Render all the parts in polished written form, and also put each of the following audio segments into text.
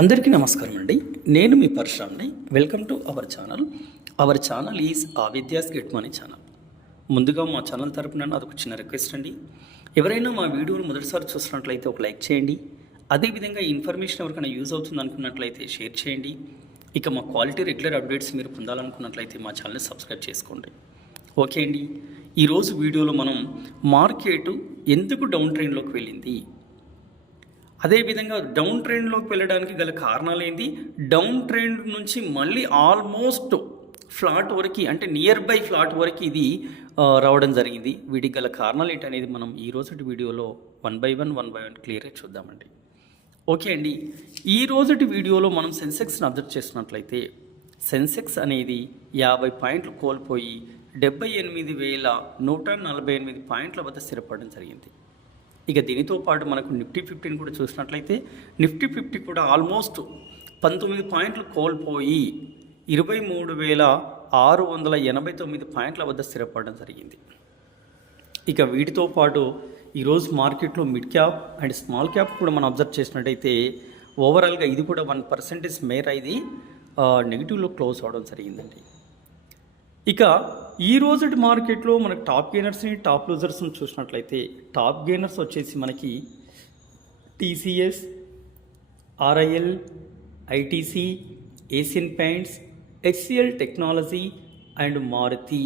అందరికీ నమస్కారం అండి. నేను మీ పరశురామ్ని. Welcome to our channel. Our channel is Vidyas get money channel. ముందుగా మా ఛానల్ తరపున అదొక చిన్న రిక్వెస్ట్ అండి. ఎవరైనా మా వీడియోను మొదటిసారి చూస్తున్నట్లయితే ఒక లైక్ చేయండి. అదేవిధంగా ఈ ఇన్ఫర్మేషన్ ఎవరికైనా యూజ్ అవుతుంది అనుకున్నట్లయితే షేర్ చేయండి. ఇక మా క్వాలిటీ రెగ్యులర్ అప్డేట్స్ మీరు పొందాలనుకున్నట్లయితే మా ఛానల్ని సబ్స్క్రైబ్ చేసుకోండి. ఓకే అండి, ఈరోజు వీడియోలో మనం మార్కెట్ ఎందుకు డౌన్ ట్రెండ్లోకి వెళ్ళింది, అదేవిధంగా డౌన్ ట్రెండ్లోకి వెళ్ళడానికి గల కారణాలు ఏంటి, డౌన్ ట్రెండ్ నుంచి మళ్ళీ ఆల్మోస్ట్ ఫ్లాట్ వరకు అంటే నియర్ బై ఫ్లాట్ వరకు ఇది రావడం జరిగింది. వీటికి గల కారణాలు ఏంటనేది మనం ఈ రోజుటి వీడియోలో వన్ బై వన్ క్లియర్గా చూద్దామండి. ఓకే అండి, ఈ రోజుటి వీడియోలో మనం సెన్సెక్స్ని అబ్జర్వ్ చేసినట్లయితే సెన్సెక్స్ అనేది 50 పాయింట్లు కోల్పోయి 78,148 పాయింట్ల వద్ద స్థిరపడడం జరిగింది. ఇక దీనితో పాటు మనకు నిఫ్టీ 15 కూడా చూసినట్లయితే నిఫ్టీ 50 కూడా ఆల్మోస్ట్ 19 పాయింట్లు కోల్పోయి 23,689 పాయింట్ల వద్ద స్థిరపడడం జరిగింది. ఇక వీటితో పాటు ఈరోజు మార్కెట్లో mid cap and small cap కూడా మనం అబ్జర్వ్ చేసినట్టయితే ఓవరాల్గా ఇది కూడా 1% మేర ఇది నెగిటివ్లో క్లోజ్ అవడం జరిగిందండి. ఇక ఈ రోజుటి మార్కెట్లో మనకు టాప్ గెయినర్స్ని టాప్ లూజర్స్ని చూసినట్లయితే టాప్ గెయినర్స్ వచ్చేసి మనకి TCS, RIL, ITC, Asian Paints, HCL technology and Maruti.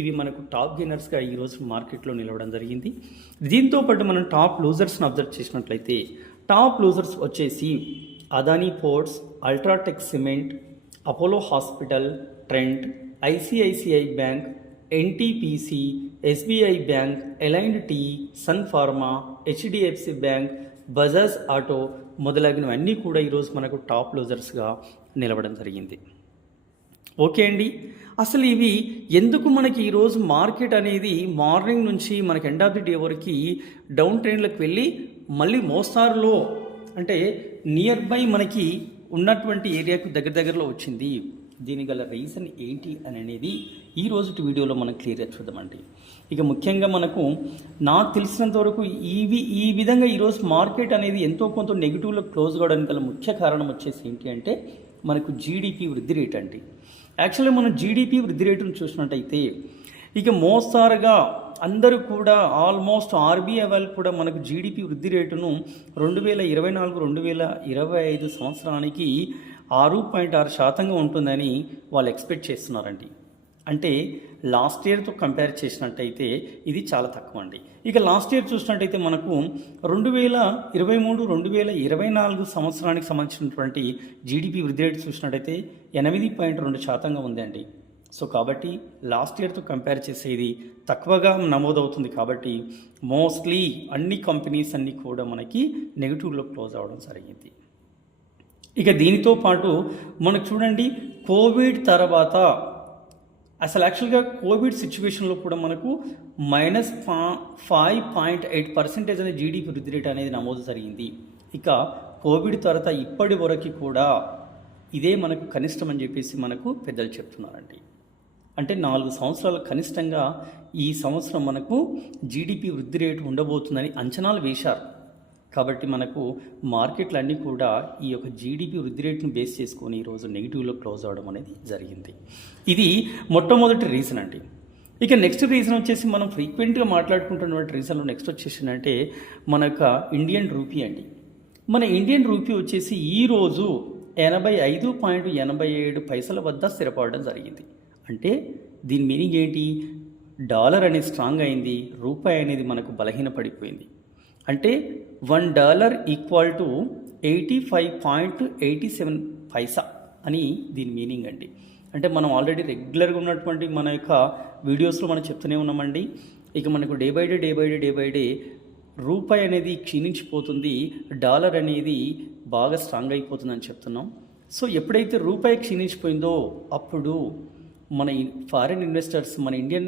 ఇవి మనకు టాప్ గెయినర్స్గా ఈరోజు మార్కెట్లో నిలవడం జరిగింది. దీంతో పాటు మనం టాప్ లూజర్స్ని అబ్జర్వ్ చేసినట్లయితే టాప్ లూజర్స్ వచ్చేసి Adani ports, UltraTech cement, Apollo hospital, Trent, ICICI bank, NTPC, SBI bank, ఎలైన్డ్ టీ, Sun Pharma, HDFC bank, Bajaj auto మొదలగినవన్నీ కూడా ఈరోజు మనకు టాప్ లూజర్స్గా నిలవడం జరిగింది. ఓకే అండి, అసలు ఇవి ఎందుకు మనకి ఈరోజు మార్కెట్ అనేది మార్నింగ్ నుంచి మనకి ఎండ్ ఆఫ్ ది డే వరకు డౌన్ ట్రెండ్లకు వెళ్ళి మళ్ళీ మోస్తారులో అంటే నియర్ బై మనకి ఉన్నటువంటి ఏరియాకు దగ్గరలో వచ్చింది. దీని గల రీజన్ ఏంటి అని అనేది ఈ రోజు వీడియోలో మనం క్లియర్గా చూద్దామండి. ఇక ముఖ్యంగా మనకు నాకు తెలిసినంత వరకు ఈ విధంగా ఈరోజు మార్కెట్ అనేది ఎంతో కొంత నెగిటివ్లో క్లోజ్ కావడానికి గల ముఖ్య కారణం వచ్చేసి ఏంటి అంటే మనకు జీడిపి వృద్ధి రేట్ అండి. యాక్చువల్లీ మనం జీడిపి వృద్ధి రేటును చూసినట్టయితే ఇక మోస్తారుగా అందరూ కూడా ఆల్మోస్ట్ ఆర్బీఐ వాళ్ళు కూడా మనకు జీడిపి వృద్ధి రేటును 2024-2025 సంవత్సరానికి 6.6% ఉంటుందని వాళ్ళు ఎక్స్పెక్ట్ చేస్తున్నారండి. అంటే లాస్ట్ ఇయర్తో కంపేర్ చేసినట్టయితే ఇది చాలా తక్కువ అండి. ఇక లాస్ట్ ఇయర్ చూసినట్టయితే మనకు 2023-2024 సంవత్సరానికి సంబంధించినటువంటి జీడిపి వృద్ధి రేటు చూసినట్టయితే 8.2% ఉందండి. సో కాబట్టి లాస్ట్ ఇయర్తో కంపేర్ చేసేది తక్కువగా నమోదవుతుంది. కాబట్టి మోస్ట్లీ అన్ని కంపెనీస్ అన్నీ కూడా మనకి నెగిటివ్లో క్లోజ్ అవ్వడం జరిగింది. ఇక దీనితో పాటు మనకు చూడండి కోవిడ్ తర్వాత అసలు యాక్చువల్గా కోవిడ్ సిచ్యువేషన్లో కూడా మనకు -5.8% అనే జీడిపి వృద్ధి రేట్ అనేది నమోదు జరిగింది. ఇక కోవిడ్ తర్వాత ఇప్పటి వరకు కూడా ఇదే మనకు కనిష్టం అని చెప్పేసి మనకు పెద్దలు చెప్తున్నారండి. అంటే 4 సంవత్సరాల కనిష్టంగా ఈ సంవత్సరం మనకు జీడిపి వృద్ధి రేటు ఉండబోతుందని అంచనాలు వేశారు. కాబట్టి మనకు మార్కెట్లు అన్నీ కూడా ఈ యొక్క జీడిపి వృద్ధి రేటును బేస్ చేసుకొని ఈరోజు నెగిటివ్లో క్లోజ్ అవ్వడం అనేది జరిగింది. ఇది మొట్టమొదటి రీజన్ అండి. ఇక నెక్స్ట్ రీజన్ వచ్చేసి మనం ఫ్రీక్వెంట్గా మాట్లాడుకుంటున్నటువంటి రీజన్లో నెక్స్ట్ వచ్చేసిందంటే మన యొక్క ఇండియన్ రూపీ అండి. మన ఇండియన్ రూపీ వచ్చేసి ఈరోజు 85.87 వద్ద స్థిరపడడం జరిగింది. అంటే దీని మీనింగ్ ఏంటి, డాలర్ అనేది స్ట్రాంగ్ అయింది, రూపాయి అనేది మనకు బలహీన పడిపోయింది. అంటే $1 ఈక్వల్ టు 85.87 అని దీని మీనింగ్ అండి. అంటే మనం ఆల్రెడీ రెగ్యులర్గా ఉన్నటువంటి మన యొక్క వీడియోస్లో మనం చెప్తూనే ఉన్నామండి. ఇక మనకు డే బై డే రూపాయి అనేది క్షీణించిపోతుంది, డాలర్ అనేది బాగా స్ట్రాంగ్ అయిపోతుందని చెప్తున్నాం. సో ఎప్పుడైతే రూపాయి క్షీణించిపోయిందో అప్పుడు మన ఫారిన్ ఇన్వెస్టర్స్ మన ఇండియన్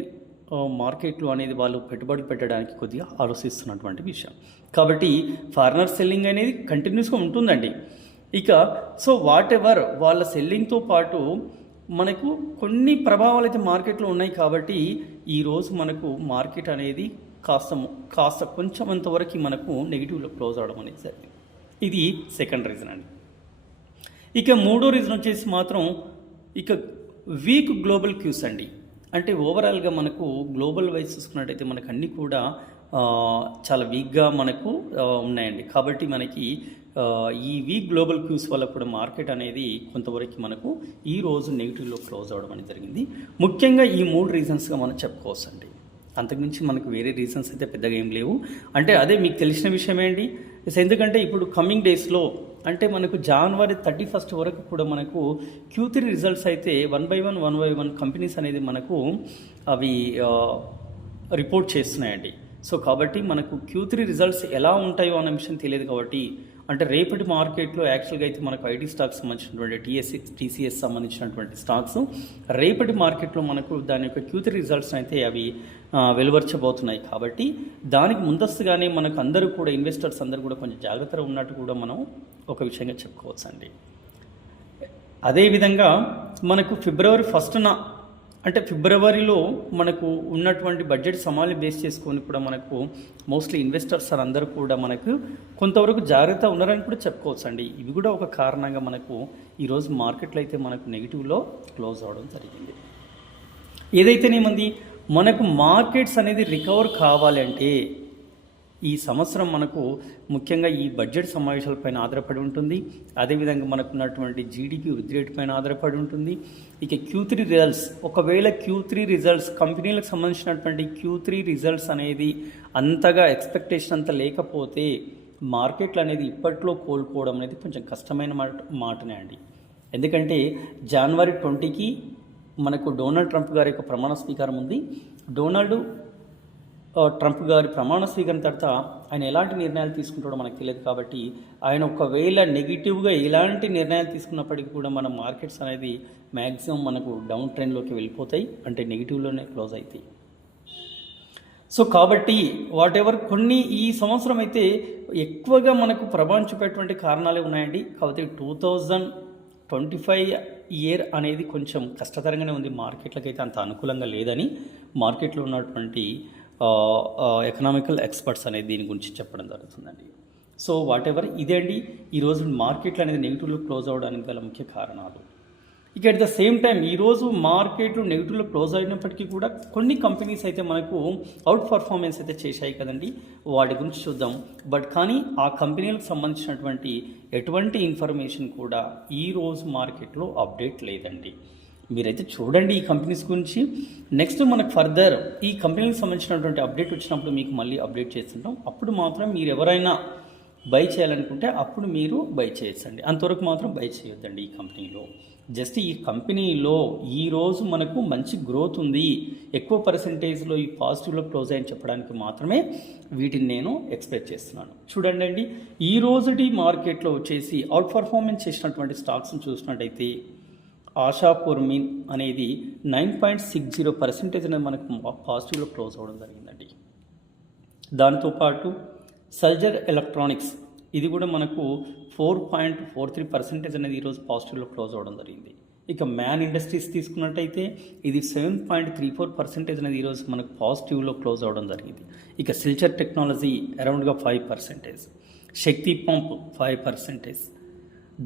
మార్కెట్లో అనేది వాళ్ళు పెట్టుబడి పెట్టడానికి కొద్దిగా ఆలోచిస్తున్నటువంటి విషయం. కాబట్టి ఫారినర్ సెల్లింగ్ అనేది కంటిన్యూస్గా ఉంటుందండి. ఇక సో వాట్ ఎవర్ వాళ్ళ సెల్లింగ్తో పాటు మనకు కొన్ని ప్రభావాలు అయితే మార్కెట్లో ఉన్నాయి. కాబట్టి ఈరోజు మనకు మార్కెట్ అనేది కాస్త కొంచెం అంతవరకు మనకు నెగిటివ్లో క్లోజ్ అవడం అనేది జరిగింది. ఇది సెకండ్ రీజన్ అండి. ఇక మూడో రీజన్ వచ్చేసి మాత్రం ఇక వీక్ గ్లోబల్ క్యూస్ అండి. అంటే ఓవరాల్గా మనకు గ్లోబల్ వైజ్ చూసుకున్నట్టయితే మనకు అన్నీ కూడా చాలా వీక్గా మనకు ఉన్నాయండి. కాబట్టి మనకి ఈ వీక్ గ్లోబల్ క్యూస్ వల్ల కూడా మార్కెట్ అనేది కొంతవరకు మనకు ఈ రోజు నెగిటివ్లో క్లోజ్ అవ్వడం అనేది జరిగింది. ముఖ్యంగా ఈ 3 రీజన్స్గా మనం చెప్పుకోవచ్చు అండి. అంతకుమించి మనకు వేరే రీజన్స్ అయితే పెద్దగా ఏం లేవు. అంటే అదే మీకు తెలిసిన విషయమే అండి. ఎందుకంటే ఇప్పుడు కమింగ్ డేస్లో అంటే మనకు జనవరి 31 వరకు కూడా మనకు Q3 రిజల్ట్స్ అయితే వన్ బై వన్ కంపెనీస్ అనేది మనకు అవి రిపోర్ట్ చేస్తున్నాయండి. సో కాబట్టి మనకు Q3 రిజల్ట్స్ ఎలా ఉంటాయో అన్న విషయం తెలియదు. కాబట్టి అంటే రేపటి మార్కెట్లో యాక్చువల్గా అయితే మనకు ఐటీ స్టాక్స్ సంబంధించినటువంటి TCS సంబంధించినటువంటి స్టాక్స్ రేపటి మార్కెట్లో మనకు దాని యొక్క Q3 రిజల్ట్స్ అయితే అవి వెలువరచబోతున్నాయి. కాబట్టి దానికి ముందస్తుగానే మనకు అందరూ కూడా ఇన్వెస్టర్స్ అందరూ కూడా కొంచెం జాగ్రత్తగా ఉన్నట్టు కూడా మనం ఒక విషయంగా చెప్పుకోవచ్చు అండి. అదేవిధంగా మనకు ఫిబ్రవరి 1న అంటే ఫిబ్రవరిలో మనకు ఉన్నటువంటి బడ్జెట్ సమాలు బేస్ చేసుకొని కూడా మనకు మోస్ట్లీ ఇన్వెస్టర్స్ అందరూ కూడా మనకు కొంతవరకు జాగ్రత్త ఉన్నారని కూడా చెప్పుకోవచ్చు అండి. ఇవి కూడా ఒక కారణంగా మనకు ఈరోజు మార్కెట్లో అయితే మనకు నెగిటివ్లో క్లోజ్ అవ్వడం జరిగింది. ఏదైతేనేమంది మనకు మార్కెట్స్ అనేది రికవర్ కావాలంటే ఈ సంవత్సరం మనకు ముఖ్యంగా ఈ బడ్జెట్ సమావేశాలపైన ఆధారపడి ఉంటుంది. అదేవిధంగా మనకు ఉన్నటువంటి జీడిపి వృద్ధి రేటు పైన ఆధారపడి ఉంటుంది. ఇక Q3 రిజల్ట్స్, ఒకవేళ Q3 రిజల్ట్స్ కంపెనీలకు సంబంధించినటువంటి Q3 రిజల్ట్స్ అనేది అంతగా ఎక్స్పెక్టేషన్ అంత లేకపోతే మార్కెట్లు అనేది ఇప్పట్లో కోలుకోవడం అనేది కొంచెం కష్టమైన మాటనే అండి. ఎందుకంటే జనవరి 20కి మనకు డొనాల్డ్ ట్రంప్ గారి యొక్క ప్రమాణ స్వీకారం ఉంది. డొనాల్డ్ ట్రంప్ గారి ప్రమాణ స్వీకారం తర్వాత ఆయన ఎలాంటి నిర్ణయాలు తీసుకుంటాడో మనకు తెలియదు. కాబట్టి ఆయన ఒకవేళ నెగిటివ్గా ఎలాంటి నిర్ణయాలు తీసుకున్నప్పటికీ కూడా మన మార్కెట్స్ అనేది మ్యాక్సిమం మనకు డౌన్ ట్రెండ్లోకి వెళ్ళిపోతాయి, అంటే నెగిటివ్లోనే క్లోజ్ అవుతాయి. సో కాబట్టి వాటెవర్ కొన్ని ఈ సంవత్సరం అయితే ఎక్కువగా మనకు ప్రభావం చూపేటువంటి కారణాలే ఉన్నాయండి. కాబట్టి 2025 ఇయర్ అనేది కొంచెం కష్టతరంగానే ఉంది. మార్కెట్లకైతే అంత అనుకూలంగా లేదని మార్కెట్లో ఉన్నటువంటి ఎకనామికల్ ఎక్స్పర్ట్స్ అనేది దీని గురించి చెప్పడం జరుగుతుందండి. సో వాటెవర్ ఇదే అండి ఈరోజు మార్కెట్లు అనేది నెగిటివ్లో క్లోజ్ అవ్వడానికి గల ముఖ్య కారణాలు. ఇక అట్ ద సేమ్ టైం ఈరోజు మార్కెట్లు నెగిటివ్లో క్లోజ్ అయినప్పటికీ కూడా కొన్ని కంపెనీస్ అయితే మనకు అవుట్ పర్ఫార్మెన్స్ అయితే చేశాయి కదండి, వాటి గురించి చూద్దాం. బట్ కానీ ఆ కంపెనీలకు సంబంధించినటువంటి ఎటువంటి ఇన్ఫర్మేషన్ కూడా ఈరోజు మార్కెట్లో అప్డేట్ లేదండి. మీరైతే చూడండి ఈ కంపెనీస్ గురించి. నెక్స్ట్ మనకు ఫర్దర్ ఈ కంపెనీకి సంబంధించినటువంటి అప్డేట్ వచ్చినప్పుడు మీకు మళ్ళీ అప్డేట్ చేస్తుంటాం. అప్పుడు మాత్రం మీరు ఎవరైనా బై చేయాలనుకుంటే అప్పుడు మీరు బై చేయొచ్చండి. అంతవరకు మాత్రం బై చేయొద్దండి ఈ కంపెనీలో. జస్ట్ ఈ కంపెనీలో ఈరోజు మనకు మంచి గ్రోత్ ఉంది, ఎక్కువ పర్సెంటేజ్లో ఈ పాజిటివ్లో క్లోజ్ అయ్యని చెప్పడానికి మాత్రమే వీటిని నేను ఎక్స్పెక్ట్ చేస్తున్నాను. చూడండి అండి, ఈ రోజుటి మార్కెట్లో వచ్చేసి అవుట్ పర్ఫార్మెన్స్ చేసినటువంటి స్టాక్స్ని చూసినట్టయితే ఆశాపూర్ మీన్ అనేది 9.60% అనేది మనకు పాజిటివ్లో క్లోజ్ అవ్వడం జరిగిందండి. దాంతోపాటు సల్జర్ ఎలక్ట్రానిక్స్ ఇది కూడా మనకు 4.43% అనేది ఈరోజు పాజిటివ్లో క్లోజ్ అవ్వడం జరిగింది. ఇక మ్యాన్ ఇండస్ట్రీస్ తీసుకున్నట్టయితే ఇది 7.34% అనేది ఈరోజు మనకు పాజిటివ్లో క్లోజ్ అవ్వడం జరిగింది. ఇక సిల్చర్ టెక్నాలజీ అరౌండ్గా 5%, శక్తి పంప్ 5%.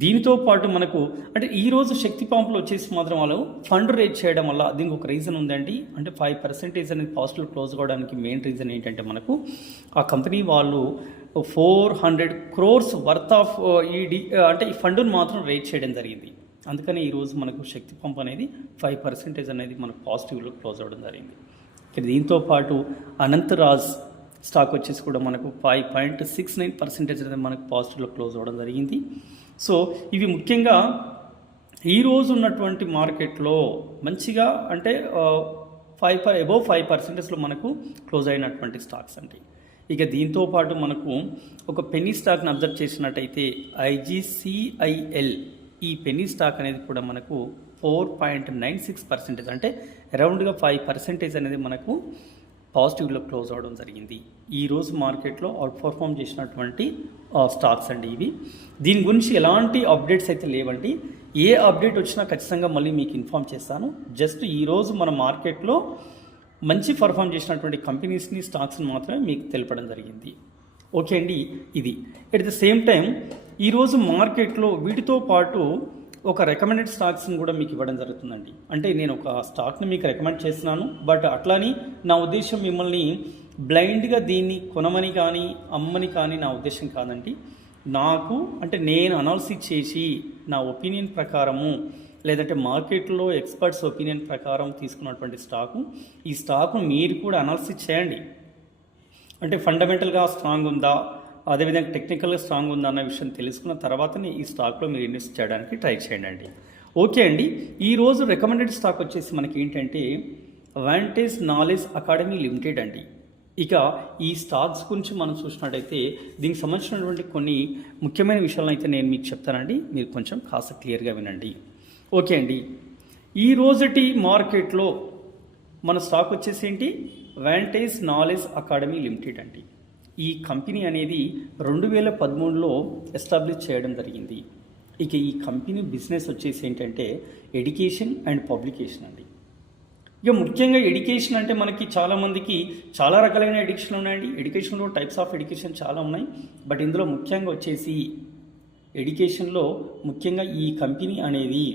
దీనితో పాటు మనకు అంటే ఈరోజు శక్తి పంపులు వచ్చేసి మాత్రం వాళ్ళు ఫండ్ రేజ్ చేయడం వల్ల దీనికి ఒక రీజన్ ఉందండి. అంటే 5% అనేది పాజిటివ్ క్లోజ్ అవ్వడానికి మెయిన్ రీజన్ ఏంటంటే మనకు ఆ కంపెనీ వాళ్ళు 400 crores వర్త్ ఆఫ్ అంటే ఈ ఫండ్ను మాత్రం రేజ్ చేయడం జరిగింది. అందుకని ఈరోజు మనకు శక్తి పంప్ అనేది 5% అనేది మనకు పాజిటివ్లో క్లోజ్ అవ్వడం జరిగింది. దీంతో పాటు అనంతరాజ్ స్టాక్ వచ్చేసి కూడా మనకు 5.69% అనేది మనకు పాజిటివ్లో క్లోజ్ అవ్వడం జరిగింది. సో ఇవి ముఖ్యంగా ఈరోజు ఉన్నటువంటి మార్కెట్లో మంచిగా అంటే 5% మనకు క్లోజ్ అయినటువంటి స్టాక్స్ అండి. ఇక దీంతో పాటు మనకు ఒక పెన్నీ స్టాక్ని అబ్జర్వ్ చేసినట్టయితే IGCIL ఈ పెన్నీ స్టాక్ అనేది కూడా మనకు 4.96% అంటే అరౌండ్గా 5% అనేది మనకు పాజిటివ్లో క్లోజ్ అవ్వడం జరిగింది. ఈరోజు మార్కెట్లో అవుట్ పర్ఫామ్ చేసినటువంటి స్టాక్స్ అండి ఇవి. దీని గురించి ఎలాంటి అప్డేట్స్ అయితే లేవండి. ఏ అప్డేట్ వచ్చినా ఖచ్చితంగా మళ్ళీ మీకు ఇన్ఫామ్ చేస్తాను. జస్ట్ ఈరోజు మన మార్కెట్లో మంచి పర్ఫామ్ చేసినటువంటి కంపెనీస్ని స్టాక్స్ని మాత్రమే మీకు తెలపడం జరిగింది. ఓకే అండి, ఇది. ఎట్ ద సేమ్ టైం ఈరోజు మార్కెట్లో వీటితో పాటు ఒక రికమెండెడ్ స్టాక్స్ని కూడా మీకు ఇవ్వడం జరుగుతుందండి. అంటే నేను ఒక స్టాక్ని మీకు రికమెండ్ చేస్తున్నాను, బట్ అట్లాని నా ఉద్దేశం మిమ్మల్ని బ్లైండ్గా దీన్ని కొనమని కానీ అమ్మని కానీ నా ఉద్దేశం కాదండి. నాకు అంటే నేను అనాలిసిస్ చేసి నా ఒపీనియన్ ప్రకారము లేదంటే మార్కెట్లో ఎక్స్పర్ట్స్ ఒపీనియన్ ప్రకారం తీసుకున్నటువంటి స్టాకు, ఈ స్టాకు మీరు కూడా అనాలిసిస్ చేయండి. అంటే ఫండమెంటల్గా స్ట్రాంగ్ ఉందా, అదేవిధంగా టెక్నికల్గా స్ట్రాంగ్ ఉందా అన్న విషయం తెలుసుకున్న తర్వాతనే ఈ స్టాక్లో మీరు ఇన్వెస్ట్ చేయడానికి ట్రై చేయండి. ఓకే అండి, ఈరోజు రికమెండెడ్ స్టాక్ వచ్చేసి మనకి ఏంటంటే వాంటేజ్ నాలెడ్జ్ అకాడమీ లిమిటెడ్ అండి. ఇక ఈ స్టాక్స్ గురించి మనం చూసినట్టయితే దీనికి సంబంధించినటువంటి కొన్ని ముఖ్యమైన విషయాలను అయితే నేను మీకు చెప్తానండి, మీరు కొంచెం కాస్త క్లియర్గా వినండి. ఓకే అండి, ఈ రోజుటి మార్కెట్లో మన స్టాక్ వచ్చేసి ఏంటి, వాంటేజ్ నాలెడ్జ్ అకాడమీ లిమిటెడ్ అండి. ఈ కంపెనీ అనేది 2013లో ఎస్టాబ్లిష్ చేయడం జరిగింది. ఇక ఈ కంపెనీ బిజినెస్ వచ్చేసి ఏంటంటే ఎడ్యుకేషన్ అండ్ పబ్లికేషన్ అండి. ఇక ముఖ్యంగా ఎడ్యుకేషన్ అంటే మనకి చాలామందికి చాలా రకాలైన ఎడ్యుకేషన్ ఉన్నాయండి. ఎడ్యుకేషన్లో టైప్స్ ఆఫ్ ఎడ్యుకేషన్ చాలా ఉన్నాయి, బట్ ఇందులో ముఖ్యంగా వచ్చేసి ఎడ్యుకేషన్లో ముఖ్యంగా ఈ కంపెనీ అనేది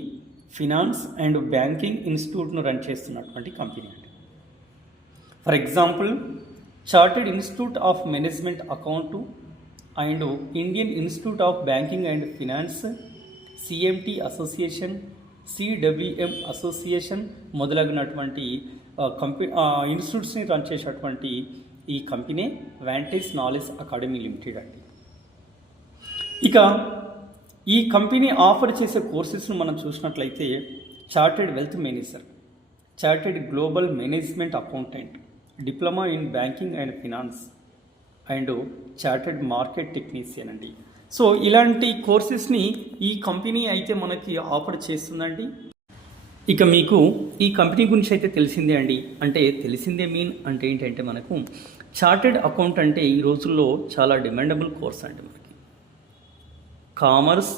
ఫినాన్స్ అండ్ బ్యాంకింగ్ ఇన్స్టిట్యూట్ను రన్ చేస్తున్నటువంటి కంపెనీ అండి. For example chartered institute of management account and Indian institute of banking and finance, CMT association, CWM association మొదలగినటువంటి ఇన్స్టిట్యూట్స్ని రన్ చేసేటువంటి ఈ company Vantage knowledge academy limited అండి. ఇక ఈ కంపెనీ ఆఫర్ చేసే కోర్సెస్ను మనం చూసినట్లయితే chartered wealth manager, chartered global management accountant, diploma in banking and finance and chartered market technician అండి. సో ఇలాంటి కోర్సెస్ని ఈ కంపెనీ అయితే మనకి ఆఫర్ చేస్తుందండి. ఇక మీకు ఈ కంపెనీ గురించి అయితే తెలిసిందే అండి. అంటే తెలిసిందే అంటే ఏంటంటే మనకు చార్టెడ్ అకౌంట్ అంటే ఈ రోజుల్లో చాలా డిమాండబుల్ కోర్స్ అండి. మనకి కామర్స్,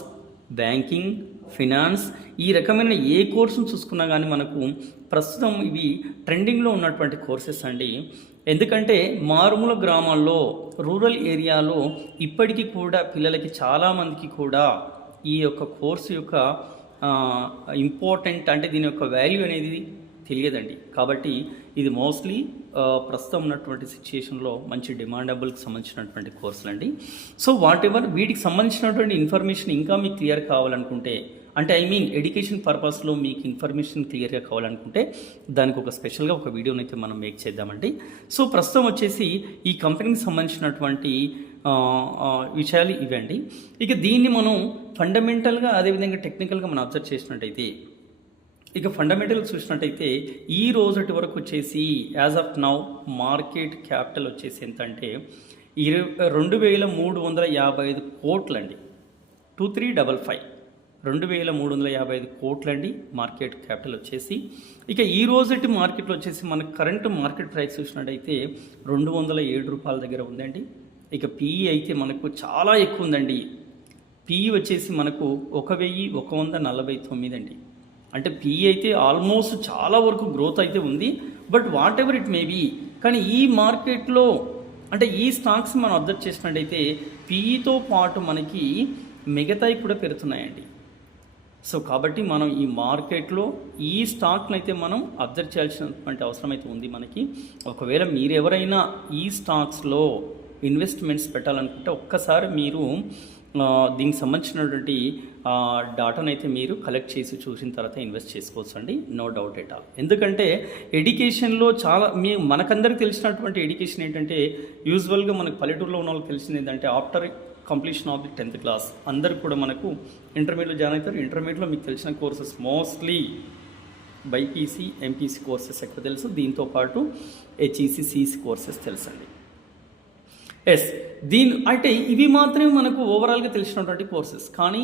బ్యాంకింగ్, ఫినాన్స్ ఈ రకమైన ఏ కోర్సును చూసుకున్నా కానీ మనకు ప్రస్తుతం ఇవి ట్రెండింగ్లో ఉన్నటువంటి కోర్సెస్ అండి. ఎందుకంటే మారుమూల గ్రామాల్లో, రూరల్ ఏరియాలో ఇప్పటికీ కూడా పిల్లలకి చాలామందికి కూడా ఈ యొక్క కోర్సు యొక్క ఇంపార్టెంట్ అంటే దీని యొక్క వాల్యూ అనేది తెలియదండి. కాబట్టి ఇది మోస్ట్లీ ప్రస్తుతం ఉన్నటువంటి సిచ్యుయేషన్లో మంచి డిమాండబుల్కి సంబంధించినటువంటి కోర్సులు అండి. సో వాట్ ఎవర్ వీటికి సంబంధించినటువంటి ఇన్ఫర్మేషన్ ఇంకా మీకు క్లియర్ కావాలనుకుంటే, అంటే ఎడ్యుకేషన్ పర్పస్లో మీకు ఇన్ఫర్మేషన్ క్లియర్గా కావాలనుకుంటే దానికి ఒక స్పెషల్గా ఒక వీడియోని అయితే మనం మేక్ చేద్దామండి. సో ప్రస్తుతం వచ్చేసి ఈ కంపెనీకి సంబంధించినటువంటి విషయాలు ఇవండి. ఇక దీన్ని మనం ఫండమెంటల్గా అదేవిధంగా టెక్నికల్గా మనం అబ్జర్వ్ చేసినట్టయితే, ఇక ఫండమెంటల్గా చూసినట్టయితే ఈ రోజుటి వరకు వచ్చేసి as of now market capital వచ్చేసి ఎంత అంటే 2355 కోట్లండి. 2355 2355 కోట్లండి మార్కెట్ క్యాపిటల్ వచ్చేసి. ఇక ఈ రోజుటి మార్కెట్లో వచ్చేసి మనకు కరెంట్ మార్కెట్ ప్రైస్ చూసినట్టయితే 207 రూపాయల దగ్గర ఉందండి. ఇక పిఈ అయితే మనకు చాలా ఎక్కువ ఉందండి. పిఈ వచ్చేసి మనకు 1149 అండి. అంటే పిఈ అయితే ఆల్మోస్ట్ చాలా వరకు గ్రోత్ అయితే ఉంది. But whatever it may be, కానీ ఈ మార్కెట్లో అంటే ఈ స్టాక్స్ మనం అబ్జర్వ్ చేసినట్టయితే పిఈతో పాటు మనకి మిగతాయి కూడా పెరుగుతున్నాయండి. సో కాబట్టి మనం ఈ మార్కెట్లో ఈ స్టాక్ని అయితే మనం అబ్జర్వ్ చేయాల్సినటువంటి అవసరం అయితే ఉంది మనకి. ఒకవేళ మీరు ఎవరైనా ఈ స్టాక్స్లో ఇన్వెస్ట్మెంట్స్ పెట్టాలనుకుంటే ఒక్కసారి మీరు దీనికి సంబంధించినటువంటి డాటాను అయితే మీరు కలెక్ట్ చేసి చూసిన తర్వాత ఇన్వెస్ట్ చేసుకోవచ్చు అండి, నో డౌట్ ఎట్ ఆల్. ఎందుకంటే ఎడ్యుకేషన్లో చాలా మనకందరికి తెలిసినటువంటి ఎడ్యుకేషన్ ఏంటంటే యూజువల్గా మనకు పల్లెటూరులో ఉన్న వాళ్ళకి తెలిసింది ఏంటంటే after completion of the 10th class అందరు కూడా మనకు ఇంటర్మీడియట్లో జాయిన్ అవుతారు. ఇంటర్మీడియట్లో మీకు తెలిసిన courses mostly BiPC, MPC courses ఎక్కువ తెలుసు. దీంతోపాటు హెచ్ఈసీ, సిఈసీ కోర్సెస్ తెలుసండి. అంటే ఇవి మాత్రమే మనకు ఓవరాల్గా తెలిసినటువంటి కోర్సెస్. కానీ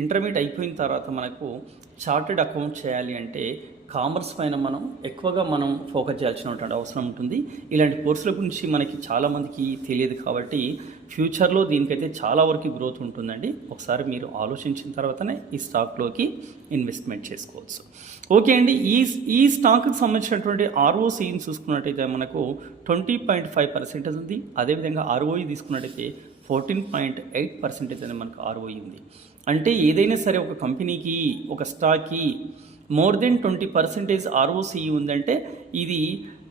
ఇంటర్మీడియట్ అయిపోయిన తర్వాత మనకు చార్టెడ్ అకౌంట్ చేయాలి అంటే కామర్స్ పైన మనం ఎక్కువగా ఫోకస్ చేయాల్సినటువంటి అవసరం ఉంటుంది. ఇలాంటి కోర్సుల గురించి మనకి చాలామందికి తెలియదు కాబట్టి ఫ్యూచర్లో దీనికైతే చాలా వరకు గ్రోత్ ఉంటుందండి. ఒకసారి మీరు ఆలోచించిన తర్వాతనే ఈ స్టాక్లోకి ఇన్వెస్ట్మెంట్ చేసుకోవచ్చు. ఓకే అండి, ఈ స్టాక్కి సంబంధించినటువంటి ఆర్ఓసీని చూసుకున్నట్టయితే మనకు 20.5% ఉంది. అదేవిధంగా ఆర్ఓఈ తీసుకున్నట్టయితే 14.8% అనేది మనకు ROE ఉంది. అంటే ఏదైనా సరే ఒక కంపెనీకి ఒక స్టాక్కి మోర్ దెన్ 20% ROCE ఉందంటే ఇది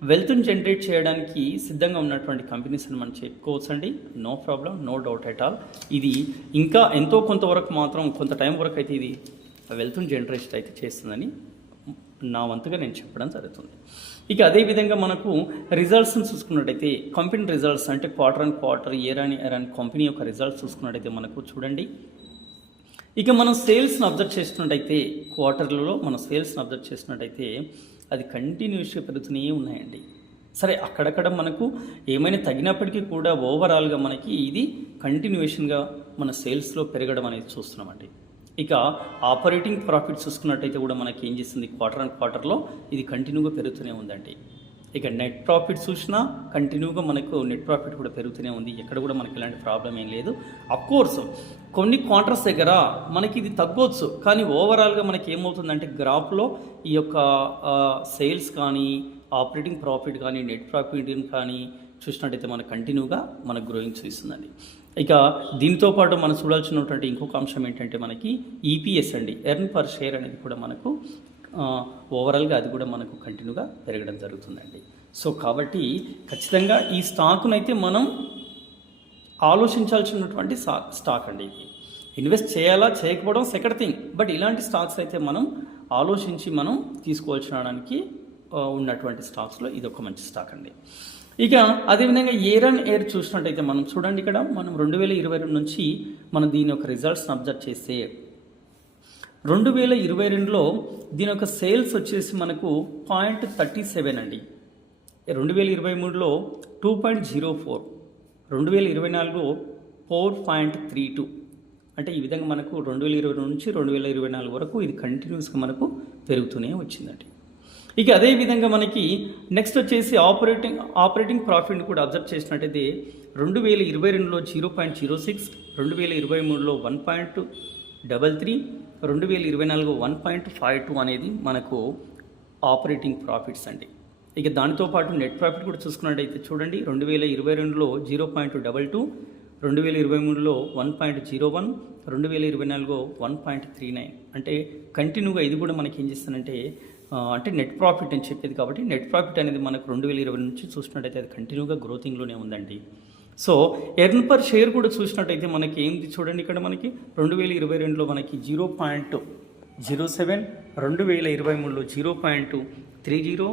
వెల్త్ని జనరేట్ చేయడానికి సిద్ధంగా ఉన్నటువంటి కంపెనీస్ అని మనం చెప్పుకోవచ్చండి. No problem, no doubt at all. ఇది ఇంకా ఎంతో కొంతవరకు మాత్రం కొంత టైం వరకు అయితే ఇది వెల్త్ని జనరేట్ అయితే చేస్తుందని నా వంతుగా నేను చెప్పడం జరుగుతుంది. ఇక అదేవిధంగా మనకు రిజల్ట్స్ని చూసుకున్నట్టయితే కంపెనీ రిజల్ట్స్ అంటే quarter and quarter, year and company యొక్క రిజల్ట్స్ చూసుకున్నట్టయితే మనకు చూడండి. ఇక మనం సేల్స్ని అబ్జర్వ్ చేసినట్టయితే క్వార్టర్లలో మనం సేల్స్ని అబ్జర్వ్ చేసినట్టయితే అది కంటిన్యూస్గా పెరుగుతూనే ఉన్నాయండి. సరే అక్కడక్కడ మనకు ఏమైనా తగినప్పటికీ కూడా ఓవరాల్గా మనకి ఇది కంటిన్యూషన్గా మన సేల్స్లో పెరగడం అనేది చూస్తున్నామండి. ఇక ఆపరేటింగ్ ప్రాఫిట్ చూసుకున్నట్టయితే కూడా మనకి ఏం చేస్తుంది, క్వార్టర్ అండ్ క్వార్టర్లో ఇది కంటిన్యూగా పెరుగుతూనే ఉందండి. ఇక నెట్ ప్రాఫిట్ చూసినా కంటిన్యూగా మనకు నెట్ ప్రాఫిట్ కూడా పెరుగుతూనే ఉంది. ఎక్కడ కూడా మనకి ఇలాంటి ప్రాబ్లం ఏం లేదు. అఫ్కోర్స్ కొన్ని క్వార్టర్స్ దగ్గర మనకి ఇది తగ్గొచ్చు, కానీ ఓవరాల్గా మనకి ఏమవుతుందంటే గ్రాఫ్లో ఈ యొక్క సేల్స్ కానీ ఆపరేటింగ్ ప్రాఫిట్ కానీ నెట్ ప్రాఫిట్ కానీ చూసినట్టయితే మనకు కంటిన్యూగా మనకు గ్రోయింగ్ చూస్తుందండి. ఇక దీంతో పాటు మనం చూడాల్సినటువంటి ఇంకొక అంశం ఏంటంటే మనకి ఈపీఎస్ అండి, ఎర్న్ పర్ షేర్ అనేది కూడా మనకు ఓవరాల్గా అది కూడా మనకు కంటిన్యూగా పెరగడం జరుగుతుందండి. సో కాబట్టి ఖచ్చితంగా ఈ స్టాక్నైతే మనం ఆలోచించాల్సినటువంటి స్టాక్ అండి. ఇది ఇన్వెస్ట్ చేయాలా చేయకపోవడం సెకండ్ థింగ్, బట్ ఇలాంటి స్టాక్స్ అయితే మనం ఆలోచించి మనం తీసుకోవాల్సినడానికి ఉన్నటువంటి స్టాక్స్లో ఇది ఒక మంచి స్టాక్ అండి. ఇక అదేవిధంగా ఇయర్ అండ్ ఇయర్ చూసినట్టయితే మనం చూడండి, ఇక్కడ మనం 2022 నుంచి మనం దీని యొక్క రిజల్ట్స్ని అబ్జర్వ్ చేస్తే 2022లో దీని యొక్క సేల్స్ వచ్చేసి మనకు 0.37 అండి. 2023లో 2.04, 2024లో 4.32. అంటే ఈ విధంగా మనకు 2022 నుంచి 2024 వరకు ఇది కంటిన్యూస్గా మనకు పెరుగుతూనే వచ్చిందండి. ఇక అదేవిధంగా మనకి నెక్స్ట్ వచ్చేసి ఆపరేటింగ్ ప్రాఫిట్ని కూడా అబ్జర్వ్ చేసినట్టయితే 2022లో 0.06, 2023లో 1.33, 2024 1.52 అనేది మనకు ఆపరేటింగ్ ప్రాఫిట్స్ అండి. ఇక దానితో పాటు నెట్ ప్రాఫిట్ కూడా చూసుకున్నట్టయితే చూడండి, 2022లో 0.22, 2023లో 1.01, 2024లో 1.39. అంటే కంటిన్యూగా ఇది కూడా మనకి ఏం చేస్తుందంటే అంటే నెట్ ప్రాఫిట్ అని చెప్పేది కాబట్టి నెట్ ప్రాఫిట్ అనేది మనకు 2020 నుంచి చూసినట్టయితే అది కంటిన్యూగా గ్రోతింగ్లోనే ఉందండి. సో ఎర్న్ పర్ షేర్ కూడా చూసినట్టయితే మనకి ఏంది చూడండి, ఇక్కడ మనకి 2022లో మనకి 0.07, 2023లో 0.30,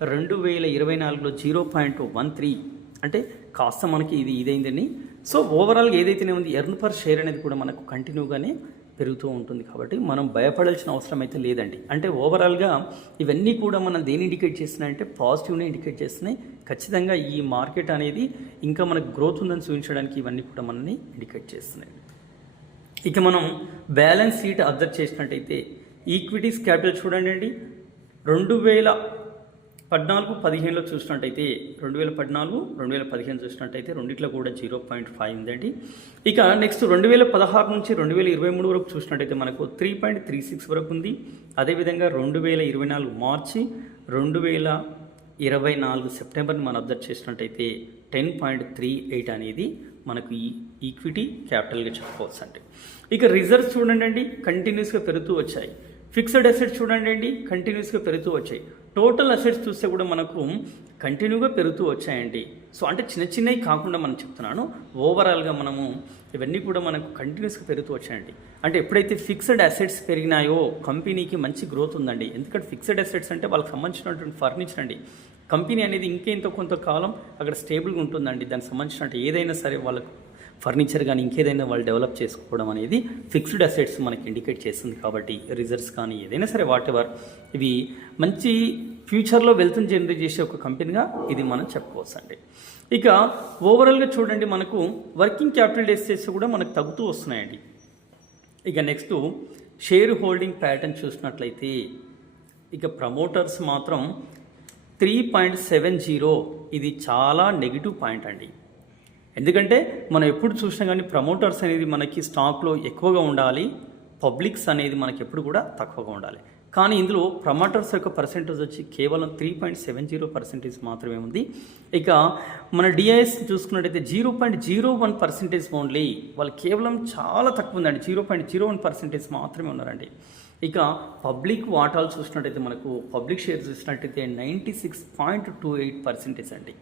2024లో 0.13. అంటే కాస్త మనకి ఇదైందండి. సో ఓవరాల్గా ఏదైతేనే ఉంది ఎర్న్ పర్ షేర్ అనేది కూడా మనకు కంటిన్యూగానే పెరుగుతూ ఉంటుంది. కాబట్టి మనం భయపడాల్సిన అవసరం అయితే లేదండి. అంటే ఓవరాల్గా ఇవన్నీ కూడా మనం దేని ఇండికేట్ చేస్తున్నాయంటే పాజిటివ్నే ఇండికేట్ చేస్తున్నాయి. ఖచ్చితంగా ఈ మార్కెట్ అనేది ఇంకా మనకు గ్రోత్ ఉందని చూపించడానికి ఇవన్నీ కూడా మనల్ని ఇండికేట్ చేస్తున్నాయి. ఇక మనం బ్యాలెన్స్ షీట్ అబ్జర్వ్ చేసినట్టయితే ఈక్విటీస్ క్యాపిటల్ చూడండి అండి, 2014-15లో చూసినట్టయితే 2014-2015 చూసినట్టయితే రెండిట్లో కూడా 0.5 ఉందండి. ఇక నెక్స్ట్ 2016 నుంచి 2023 వరకు చూసినట్టయితే మనకు 3.36 వరకు ఉంది. అదేవిధంగా 2024 మార్చి, 2024 సెప్టెంబర్ని మనం అబ్జర్వ్ చేసినట్టయితే 10.38 అనేది మనకు ఈ ఈక్విటీ క్యాపిటల్గా చెప్పుకోవచ్చు అండి. ఇక రిజర్వ్స్ చూడండి అండి, కంటిన్యూస్గా పెరుగుతూ వచ్చాయి. ఫిక్స్డ్ అసెట్స్ చూడండి అండి, కంటిన్యూస్గా పెరుగుతూ వచ్చాయి. టోటల్ అసెట్స్ చూస్తే కూడా మనకు కంటిన్యూగా పెరుగుతూ వచ్చాయండి. సో అంటే చిన్న చిన్నవి కాకుండా మనం చెప్తున్నాను, ఓవరాల్గా మనము ఇవన్నీ కూడా మనకు కంటిన్యూస్గా పెరుగుతూ వచ్చాయండి. అంటే ఎప్పుడైతే ఫిక్స్డ్ అసెట్స్ పెరిగినాయో కంపెనీకి మంచి గ్రోత్ ఉందండి. ఎందుకంటే ఫిక్స్డ్ అసెట్స్ అంటే వాళ్ళకి సంబంధించినటువంటి ఫర్నిచర్ అండి. కంపెనీ అనేది ఇంకేంతో కొంతకాలం అక్కడ స్టేబుల్గా ఉంటుందండి. దానికి సంబంధించినట్టు ఏదైనా సరే వాళ్ళకు ఫర్నిచర్ కానీ ఇంకేదైనా వాళ్ళు డెవలప్ చేసుకోవడం అనేది ఫిక్స్డ్ అసెట్స్ మనకి ఇండికేట్ చేస్తుంది. కాబట్టి రిజర్వ్స్ కానీ ఏదైనా సరే వాట్ ఎవర్ ఇవి మంచి ఫ్యూచర్లో వెల్త్ని జనరేట్ చేసే ఒక కంపెనీగా ఇది మనం చెప్పుకోవచ్చు అండి. ఇక ఓవరాల్గా చూడండి, మనకు వర్కింగ్ క్యాపిటల్ డేస్ కూడా మనకు తగ్గుతూ వస్తున్నాయండి. ఇక నెక్స్ట్ షేర్ హోల్డింగ్ ప్యాటర్న్ చూసినట్లయితే ఇక ప్రమోటర్స్ మాత్రం 3.70, ఇది చాలా నెగిటివ్ పాయింట్ అండి. ఎందుకంటే మనం ఎప్పుడు చూసినా కానీ ప్రమోటర్స్ అనేది మనకి స్టాక్లో ఎక్కువగా ఉండాలి, పబ్లిక్స్ అనేది మనకి ఎప్పుడు కూడా తక్కువగా ఉండాలి. కానీ ఇందులో ప్రమోటర్స్ యొక్క పర్సెంటేజ్ వచ్చి కేవలం 3.70% మాత్రమే ఉంది. ఇక మన డిఐఎస్ చూసుకున్నట్టయితే 0.01% ఓన్లీ, వాళ్ళు కేవలం చాలా తక్కువ ఉందండి, 0.01% మాత్రమే ఉన్నారండి. ఇక పబ్లిక్ వాటాలు చూసినట్టయితే మనకు పబ్లిక్ షేర్ చూసినట్టయితే 96.28% అండి.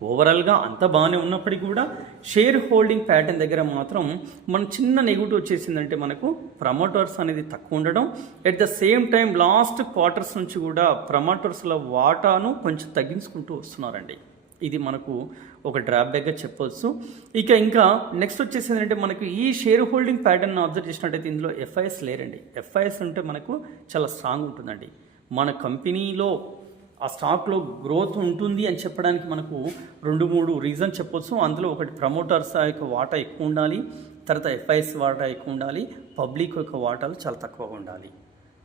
ఓవరాల్గా అంత బాగానే ఉన్నప్పటికీ కూడా షేర్ హోల్డింగ్ ప్యాటర్న్ దగ్గర మాత్రం మన చిన్న నెగిటివ్ వచ్చేసిందంటే మనకు ప్రమోటర్స్ అనేది తక్కువ ఉండడం, at the same time last quarters నుంచి కూడా ప్రమోటర్స్ల వాటాను కొంచెం తగ్గించుకుంటూ వస్తున్నారండి. ఇది మనకు ఒక డ్రాబ్యాక్గా చెప్పవచ్చు. ఇంకా నెక్స్ట్ వచ్చేసి ఏంటంటే మనకు ఈ షేర్ హోల్డింగ్ ప్యాటర్న్ అబ్జర్వ్ చేసినట్టయితే ఇందులో ఎఫ్ఐఎస్ లేరండి. ఎఫ్ఐఎస్ ఉంటే మనకు చాలా స్ట్రాంగ్ ఉంటుందండి. మన కంపెనీలో ఆ స్టాక్లో గ్రోత్ ఉంటుంది అని చెప్పడానికి మనకు 2-3 రీజన్ చెప్పొచ్చు. అందులో ఒకటి ప్రమోటర్స్ యొక్క వాటా ఎక్కువ ఉండాలి, తర్వాత ఎఫ్ఐఎస్ వాటా ఎక్కువ ఉండాలి, పబ్లిక్ యొక్క వాటాలు చాలా తక్కువగా ఉండాలి.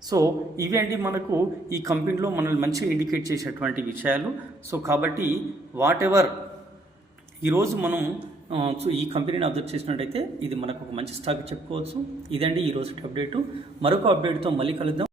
సో ఇవి అండి మనకు ఈ కంపెనీలో మనల్ని మంచిగా ఇండికేట్ చేసేటువంటి విషయాలు. సో కాబట్టి వాట్ ఎవర్ ఈరోజు మనం ఈ కంపెనీని అబ్జర్వ్ చేసినట్టయితే ఇది మనకు ఒక మంచి స్టాక్ చెప్పుకోవచ్చు. ఇదండి ఈరోజు అప్డేటు. మరొక అప్డేట్తో మళ్ళీ కలుద్దాం.